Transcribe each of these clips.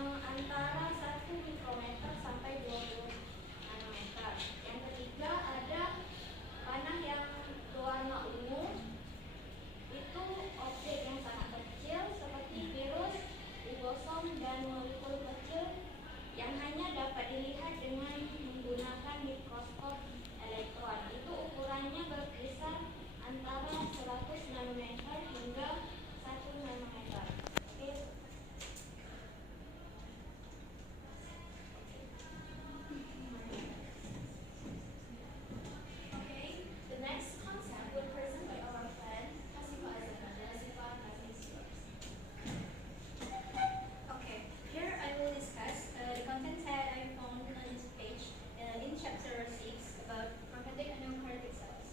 antara 1 mikrometer sampai 20 nanometer. Yang ketiga ada panah yang berwarna ungu. Itu objek yang sangat kecil seperti virus, ribosom, dan molekul kecil yang hanya dapat dilihat dengan menggunakan mikroskop elektron. Itu ukurannya berkisar antara 100 nanometer hingga 1 nanometer. Oke. Okay, the next concept will present by our friend Hasifa Azana. Hasifa, nothing is yours. Okay, here I will discuss the content that I found on this page in chapter 6 about prokaryotic and eukaryotic cells.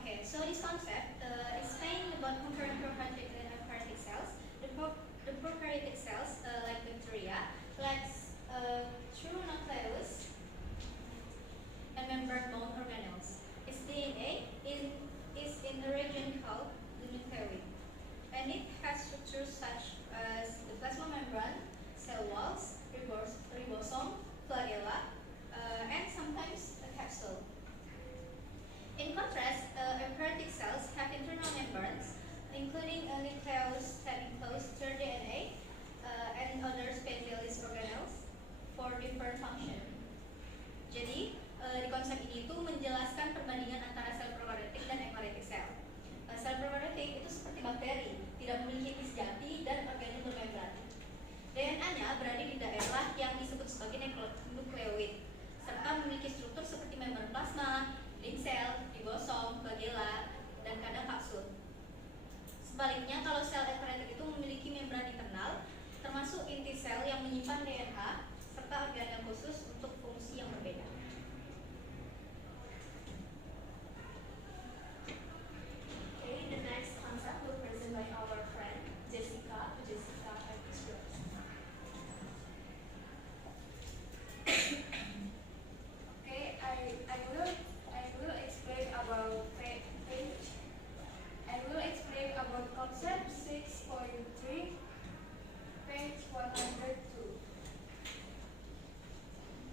Okay, so this concept explains about concurrent prokaryotic and eukaryotic cells. The prokaryotic cells, like bacteria, lacks true nucleus and membrane-bound organelles. Its DNA is in a region called the nucleoid, and it has structures such as the plasma membrane, cell walls, ribosome, flagella, and sometimes a capsule. In contrast, eukaryotic cells have internal membranes, including a nucleus that encloses their DNA and other specialist organelles for different function. Jadi, di konsep ini itu menjelaskan perbandingan antara sel prokaryotik dan eukaryotik sel. Sel prokaryotik itu seperti bakteri, tidak memiliki inti sejati dan organel bermembran. DNA-nya berada di daerah yang disebut sebagai nukleoid, serta memiliki struktur seperti membran plasma, dinding sel, ribosom, flagella, dan kadang kapsul. Sebaliknya, kalau sel eukaryotik itu memiliki membran internal, termasuk inti sel yang menyimpan DNA, serta organel khusus untuk fungsi yang berbeda. Okay, the next concept will present by our friend Jessica. Jessica, is yours. Okay, I will explain about concept 6.3, page 102.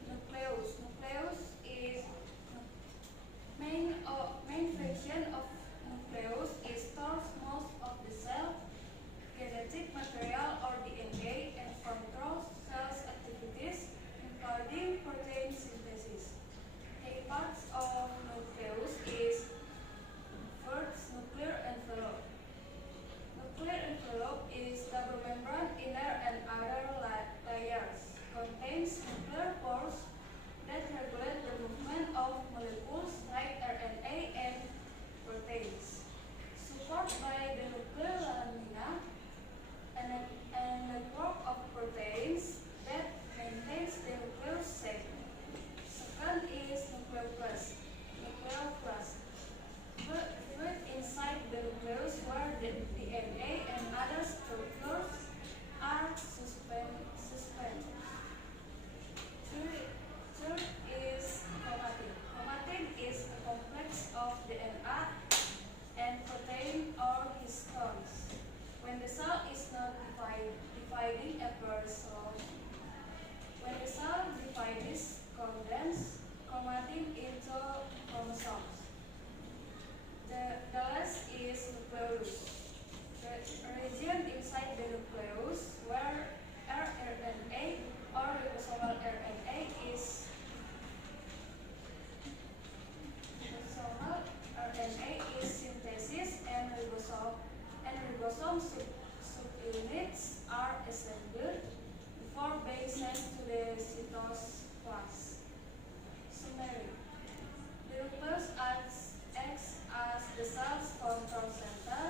Nucleus. Nucleus is main function of nucleus is stores most of the cell genetic material or DNA and controls cells activities, including protein synthesis. Key parts of nucleus is first, nuclear envelope. Nuclear envelope is double membrane inner and outer layers. Contains nuclear pores that regulate the movement of molecules like RNA and proteins. Supported by the nuclear lamina and a network of proteins that maintains the nuclear shape. Second is nucleus. Fluid inside the nucleus where the DNA and other structures are suspended. Third is chromatin. Chromatin is a complex of DNA and protein or histones. When the cell is not dividing a person, when the cell divides, condense chromatin into chromosomes. The last is nucleus. The region inside the nucleus where rRNA or ribosomal RNA is synthesis and ribosome subunits are assembled before being sent to the cytoplasm. Summary. The nucleus acts as the cell's control center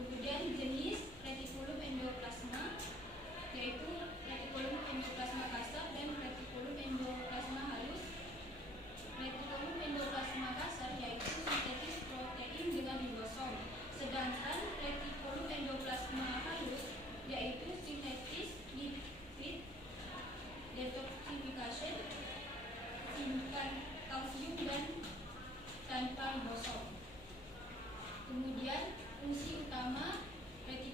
Kemudian jenis retikulum endoplasma yaitu retikulum endoplasma kasar dan retikulum endoplasma halus. Retikulum endoplasma kasar yaitu sintetis protein dengan ribosom, sedangkan retikulum endoplasma halus yaitu sintetis lipid detoxification, simpan kalsium dan tanpa ribosom. Kemudian fungsi utama retikulum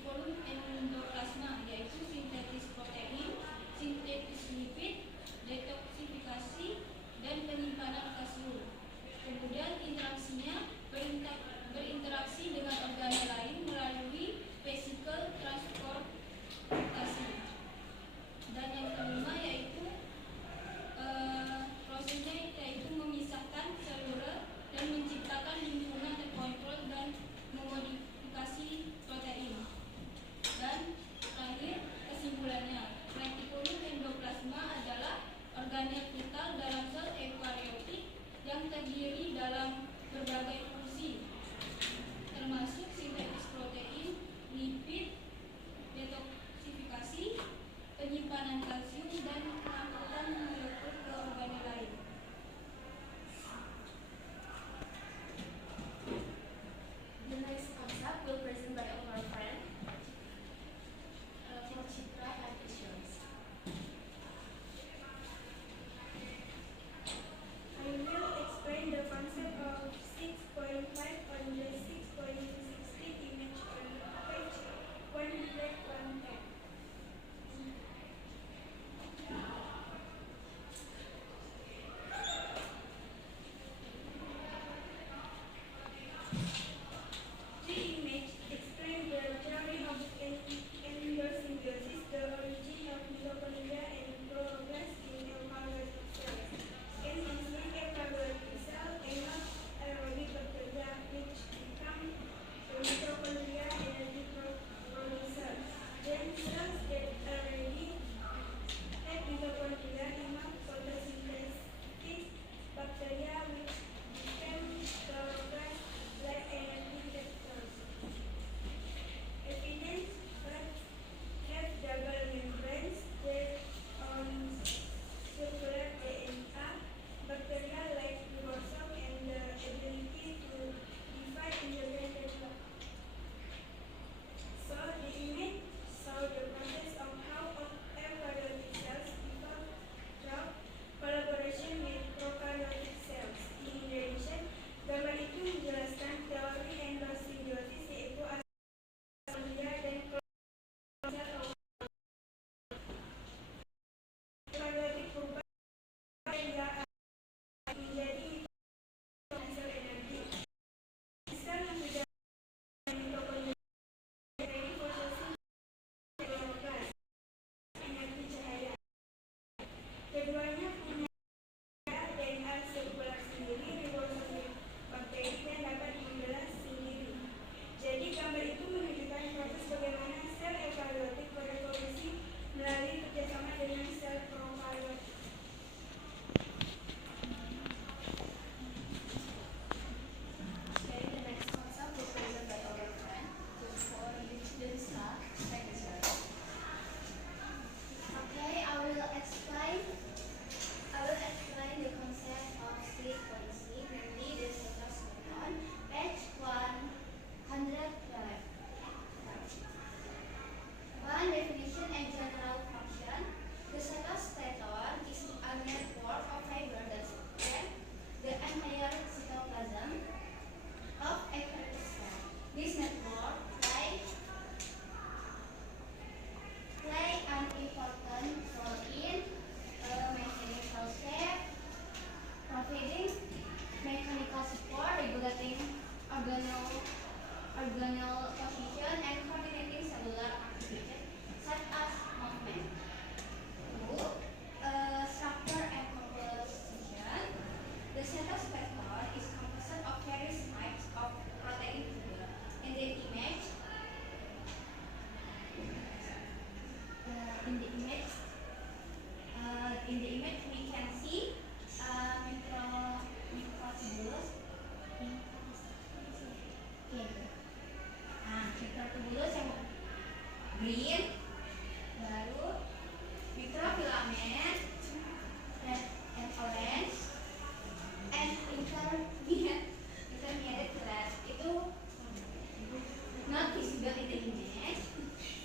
good in the image.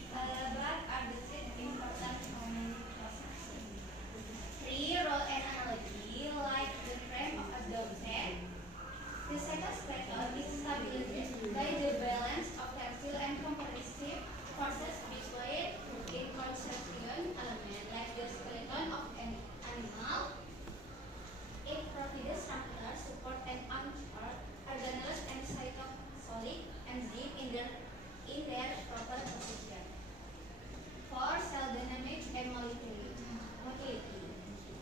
But are the three important common processes? 3. Role and analogy, like the frame of a object. The cytoskeleton is stabilized by the balance of tensile and compressive forces between its constituent element, like the skeleton of an animal. It provides structure, support, and anchor organelles and cytosolic enzyme in their proper position. 4. Cell dynamics and motility.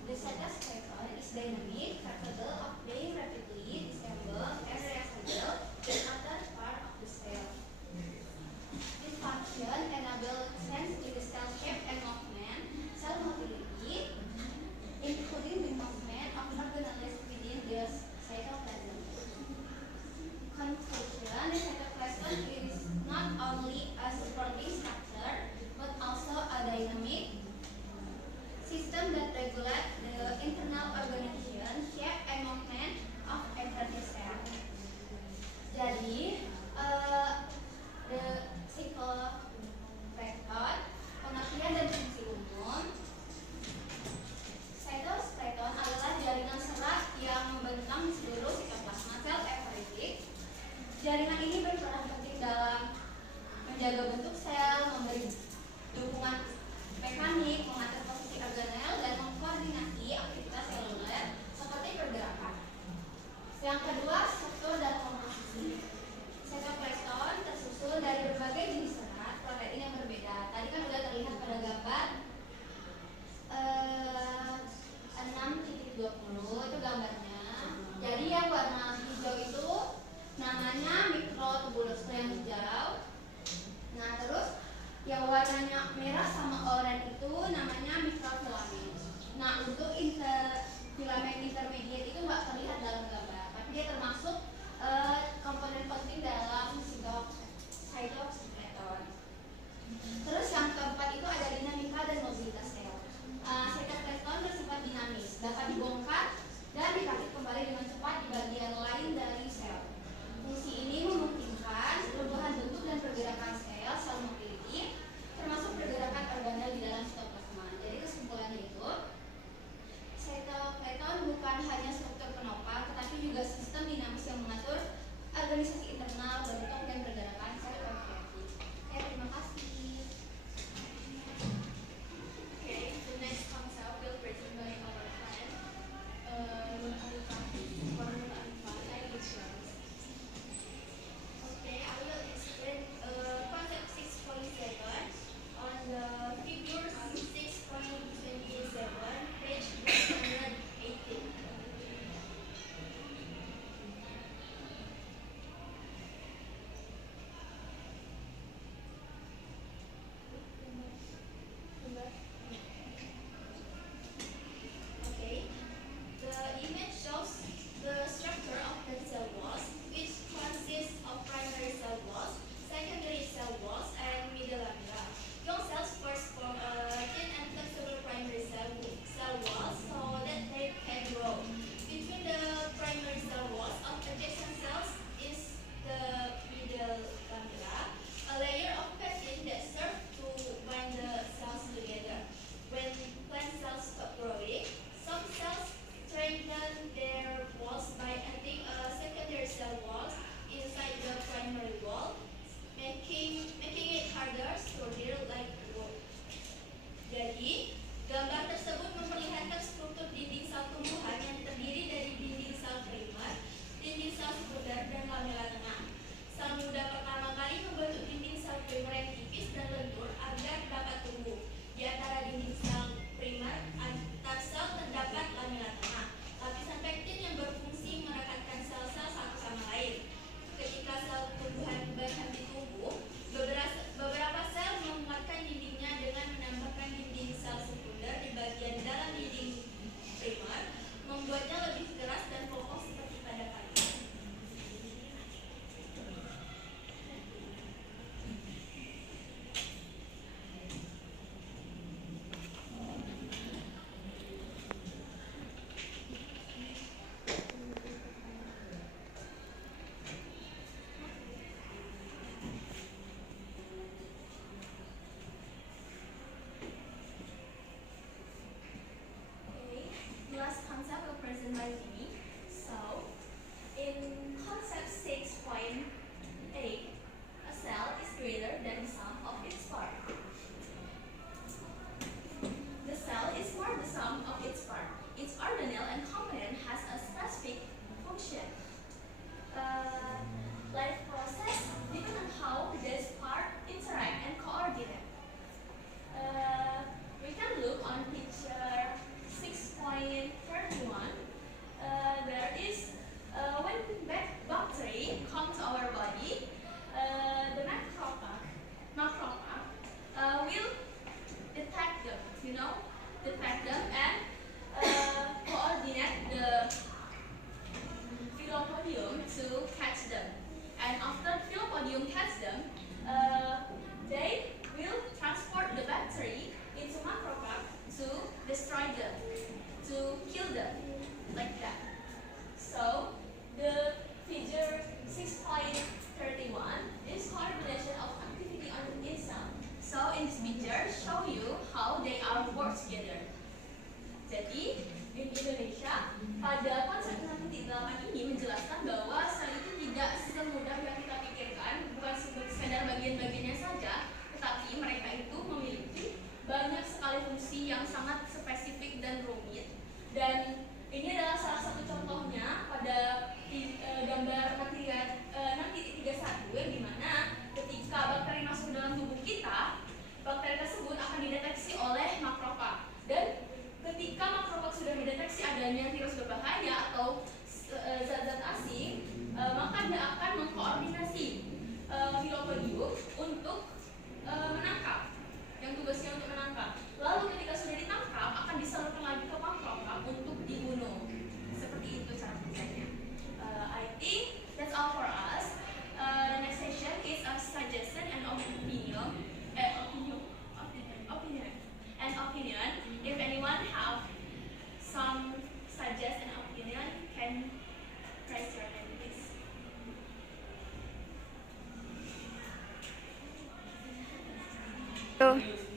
The cytoskeleton is dynamic, capable of being rapidly disassembled and reassembled in other part of the cell. This function enables change in the cell shape and movement, cell motility, including the movement of organelles within the cytoplasm. Conclusion: the cytoplasm is not only a supporting structure, but also a dynamic system that regulates the internal organization, shape, and movement of every cell. Jadi, the cytoplasm, pengertian dan fungsi umum. Cytoskeleton adalah jaringan serat yang membentang di seluruh sitoplasma sel eukariotik. Jaringan ini berperan penting dalam menjaga bentuk sel, memberi dukungan mekanik, mengatur posisi organel, dan mengkoordinasi aktivitas seluler seperti pergerakan. Yang kedua, struktur dan komposisi. Cytoplasm tersusun dari berbagai jenis serat protein yang berbeda. Tadi kan sudah terlihat pada gambar 6.20 itu gambarnya. Jadi yang warna hijau itu namanya mikrotubulus yang hijau. Nah, terus picture show you how they are work together. Jadi, in Indonesia, pada konsep 6.8 ini menjelaskan bahwa sel itu tidak semudah yang kita pikirkan, bukan sekedar bagian-bagiannya saja, tetapi mereka itu memiliki banyak sekali fungsi yang sangat spesifik dan rumit. Dan ini adalah salah satu contohnya pada gambar 6.31, di mana ketika bakteri masuk dalam tubuh kita, bakteri tersebut akan dideteksi oleh makrofag. Dan ketika makrofag sudah mendeteksi adanya virus berbahaya atau zat-zat asing, maka dia akan mengkoordinasi filopodium untuk menangkap, yang tugasnya untuk menangkap. Lalu ketika sudah ditangkap, akan disalurkan lagi ke makrofag untuk dibunuh. Seperti itu cara kerjanya. I think that's all for us. The next session is a suggestion and opinion. If anyone have some suggestion and opinion, can press your hand, please. Tuh.